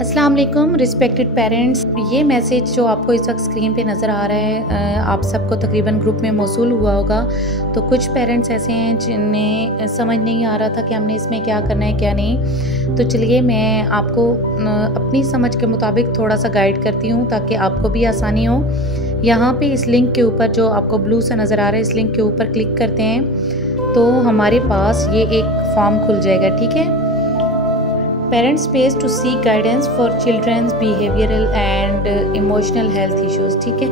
अस्सलाम वालेकुम respected parents. ये मैसेज जो आपको इस वक्त स्क्रीन पे नज़र आ रहा है आप सबको तकरीबन ग्रुप में मौसूल हुआ होगा। तो कुछ पेरेंट्स ऐसे हैं जिन्हें समझ नहीं आ रहा था कि हमने इसमें क्या करना है क्या नहीं। तो चलिए मैं आपको अपनी समझ के मुताबिक थोड़ा सा गाइड करती हूँ ताकि आपको भी आसानी हो। यहाँ पे इस लिंक के ऊपर जो आपको ब्लू से नज़र आ रहा है, इस लिंक के ऊपर क्लिक करते हैं तो हमारे पास ये एक फॉर्म खुल जाएगा। ठीक है, parents page to seek guidance for childrens behavioural and emotional health issues. ठीक है,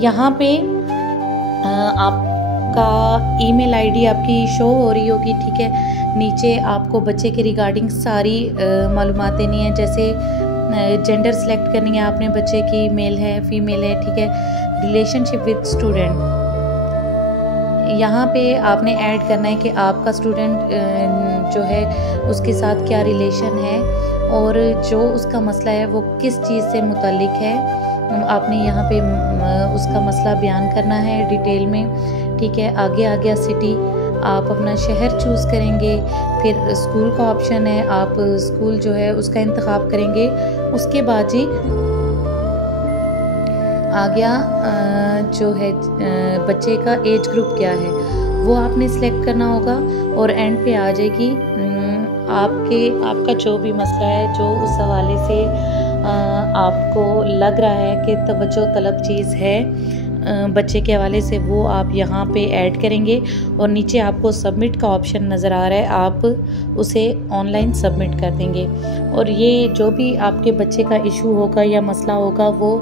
यहाँ पे आपका ईमेल आईडी आपकी शो हो रही होगी। ठीक है, नीचे आपको बच्चे के रिगार्डिंग सारी मालूमात देनी है, जैसे जेंडर सेलेक्ट करनी है आपने बच्चे की, मेल है फीमेल है। ठीक है, रिलेशनशिप विद स्टूडेंट यहाँ पे आपने ऐड करना है कि आपका स्टूडेंट जो है उसके साथ क्या रिलेशन है और जो उसका मसला है वो किस चीज़ से मुताल्लिक है। आपने यहाँ पे उसका मसला बयान करना है डिटेल में। ठीक है, आगे आ गया सिटी, आप अपना शहर चूज़ करेंगे। फिर स्कूल का ऑप्शन है, आप स्कूल जो है उसका इंतखाब करेंगे। उसके बाद जी आ गया जो है बच्चे का एज ग्रुप क्या है वो आपने सिलेक्ट करना होगा। और एंड पे आ जाएगी आपका जो भी मसला है, जो उस हवाले से आपको लग रहा है कि तवज्जो तलब चीज़ है बच्चे के हवाले से, वो आप यहाँ पे ऐड करेंगे। और नीचे आपको सबमिट का ऑप्शन नज़र आ रहा है, आप उसे ऑनलाइन सबमिट कर देंगे। और ये जो भी आपके बच्चे का इशू होगा या मसला होगा वो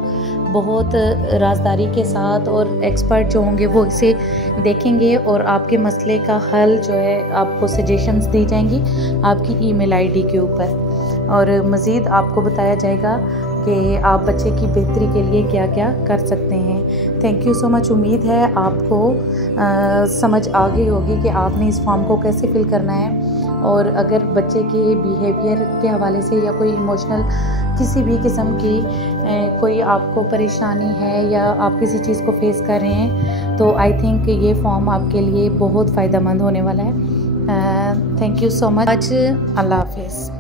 बहुत राजदारी के साथ और एक्सपर्ट जो होंगे वो इसे देखेंगे और आपके मसले का हल जो है आपको सजेशंस दी जाएंगी आपकी ईमेल आईडी के ऊपर। और मज़ीद आपको बताया जाएगा कि आप बच्चे की बेहतरी के लिए क्या क्या कर सकते हैं। Thank you so much. उम्मीद है आपको समझ आ गई होगी कि आपने इस फॉर्म को कैसे फिल करना है। और अगर बच्चे के बिहेवियर के हवाले से या कोई इमोशनल किसी भी किस्म की कोई आपको परेशानी है या आप किसी चीज़ को फेस कर रहे हैं तो आई थिंक ये फॉर्म आपके लिए बहुत फ़ायदेमंद होने वाला है। Thank you so much. अल्लाह हाफिज़।